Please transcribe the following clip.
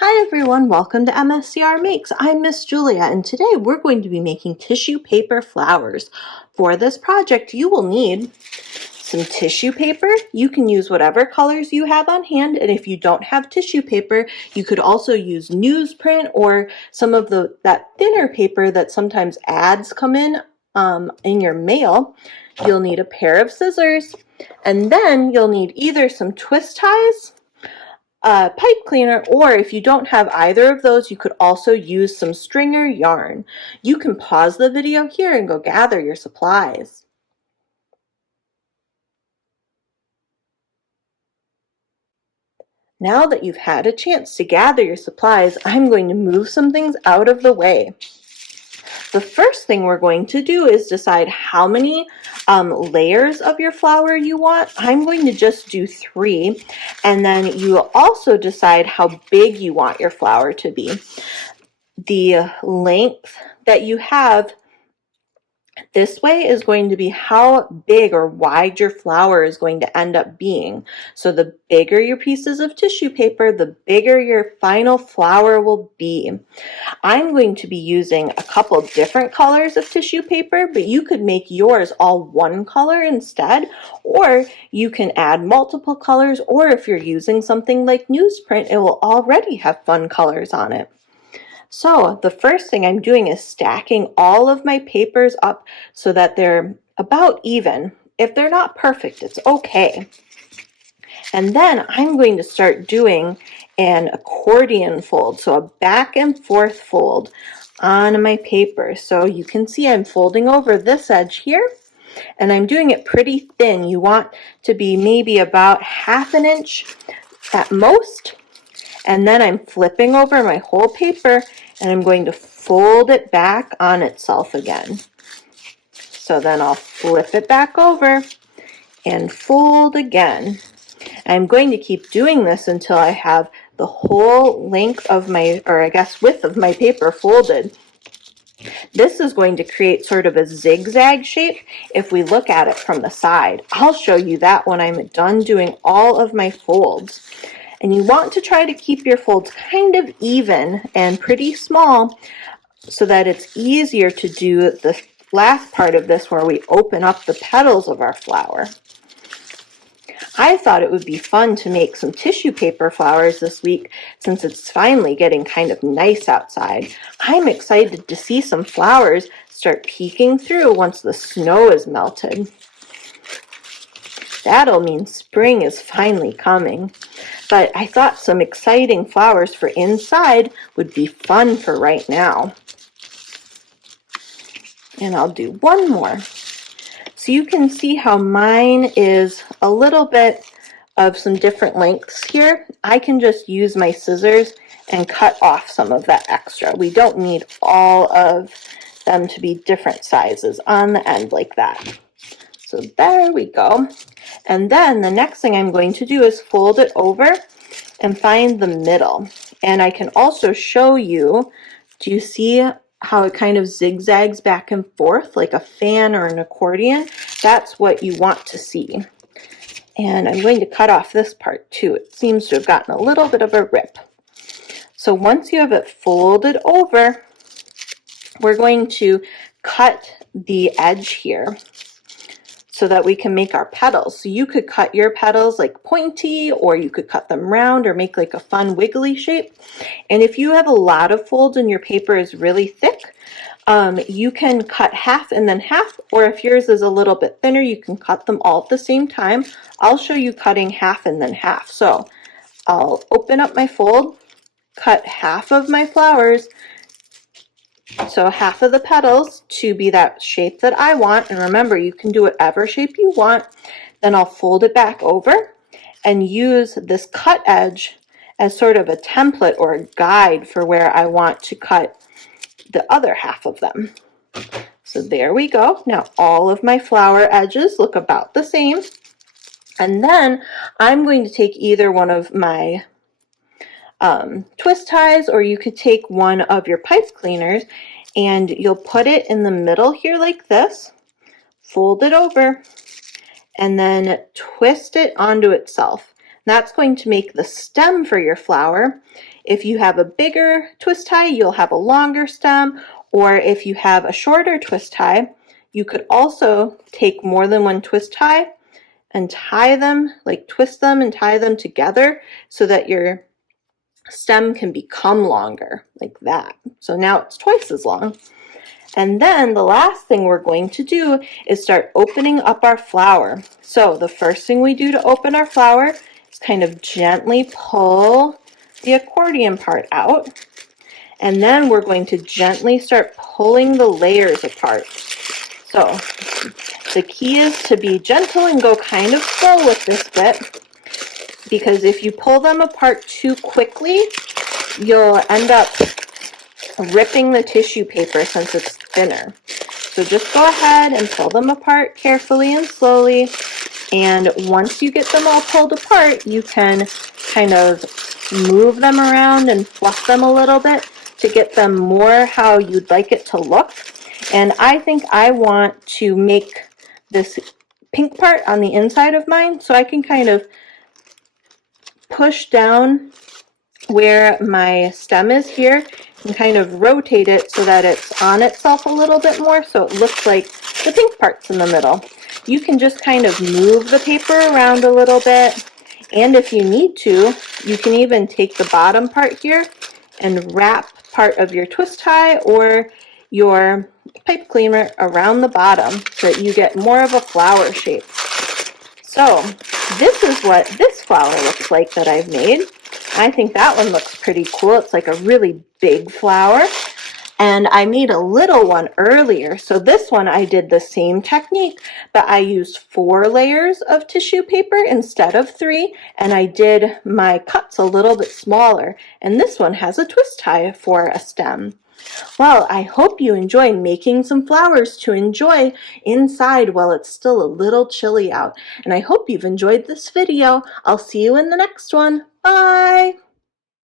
Hi everyone, welcome to MSCR Makes. I'm Miss Julia and today we're going to be making tissue paper flowers. For this project you will need some tissue paper. You can use whatever colors you have on hand, and if you don't have tissue paper you could also use newsprint or some of that thinner paper that sometimes ads come in your mail. You'll need a pair of scissors, and then you'll need either some twist ties, pipe cleaner, or if you don't have either of those, you could also use some stringer yarn. You can pause the video here and go gather your supplies. Now that you've had a chance to gather your supplies, I'm going to move some things out of the way. The first thing we're going to do is decide how many layers of your flower you want. I'm going to just do 3, and then you will also decide how big you want your flower to be. The length that you have this way is going to be how big or wide your flower is going to end up being. So the bigger your pieces of tissue paper, the bigger your final flower will be. I'm going to be using a couple different colors of tissue paper, but you could make yours all one color instead, or you can add multiple colors, or if you're using something like newsprint, it will already have fun colors on it. So the first thing I'm doing is stacking all of my papers up so that they're about even. If they're not perfect, it's okay. And then I'm going to start doing an accordion fold, so a back and forth fold on my paper. So you can see I'm folding over this edge here, and I'm doing it pretty thin. You want to be maybe about 1/2 inch at most. And then I'm flipping over my whole paper and I'm going to fold it back on itself again. So then I'll flip it back over and fold again. I'm going to keep doing this until I have the whole length of my, or I guess width of my paper folded. This is going to create sort of a zigzag shape if we look at it from the side. I'll show you that when I'm done doing all of my folds. And you want to try to keep your folds kind of even and pretty small so that it's easier to do the last part of this where we open up the petals of our flower. I thought it would be fun to make some tissue paper flowers this week since it's finally getting kind of nice outside. I'm excited to see some flowers start peeking through once the snow is melted. That'll mean spring is finally coming. But I thought some exciting flowers for inside would be fun for right now. And I'll do one more. So you can see how mine is a little bit of some different lengths here. I can just use my scissors and cut off some of that extra. We don't need all of them to be different sizes on the end like that. So there we go. And then the next thing I'm going to do is fold it over and find the middle. And I can also show you, do you see how it kind of zigzags back and forth like a fan or an accordion? That's what you want to see. And I'm going to cut off this part too. It seems to have gotten a little bit of a rip. So once you have it folded over, we're going to cut the edge here so that we can make our petals. So you could cut your petals like pointy, or you could cut them round or make like a fun wiggly shape. And if you have a lot of folds and your paper is really thick, you can cut half and then half, or if yours is a little bit thinner, you can cut them all at the same time. I'll show you cutting half and then half. So I'll open up my fold, cut half of my flowers, so half of the petals to be that shape that I want, and remember you can do whatever shape you want. Then I'll fold it back over and use this cut edge as sort of a template or a guide for where I want to cut the other half of them. So there we go. Now all of my flower edges look about the same, and then I'm going to take either one of my twist ties, or you could take one of your pipe cleaners and you'll put it in the middle here like this, fold it over, and then twist it onto itself. That's going to make the stem for your flower. If you have a bigger twist tie, you'll have a longer stem, or if you have a shorter twist tie, you could also take more than one twist tie and tie them, like twist them and tie them together so that your stem can become longer, like that. So now it's twice as long. And then the last thing we're going to do is start opening up our flower. So the first thing we do to open our flower is kind of gently pull the accordion part out. And then we're going to gently start pulling the layers apart. So the key is to be gentle and go kind of slow with this bit, because if you pull them apart too quickly, you'll end up ripping the tissue paper since it's thinner. So just go ahead and pull them apart carefully and slowly. And once you get them all pulled apart, you can kind of move them around and fluff them a little bit to get them more how you'd like it to look. And I think I want to make this pink part on the inside of mine, so I can kind of push down where my stem is here and kind of rotate it so that it's on itself a little bit more, so it looks like the pink part's in the middle. You can just kind of move the paper around a little bit, and if you need to, you can even take the bottom part here and wrap part of your twist tie or your pipe cleaner around the bottom so that you get more of a flower shape. So this is what this flower looks like that I've made. I think that one looks pretty cool. It's like a really big flower. And I made a little one earlier. So this one I did the same technique, but I used 4 layers of tissue paper instead of 3. And I did my cuts a little bit smaller. And this one has a twist tie for a stem. Well, I hope you enjoy making some flowers to enjoy inside while it's still a little chilly out. And I hope you've enjoyed this video. I'll see you in the next one. Bye!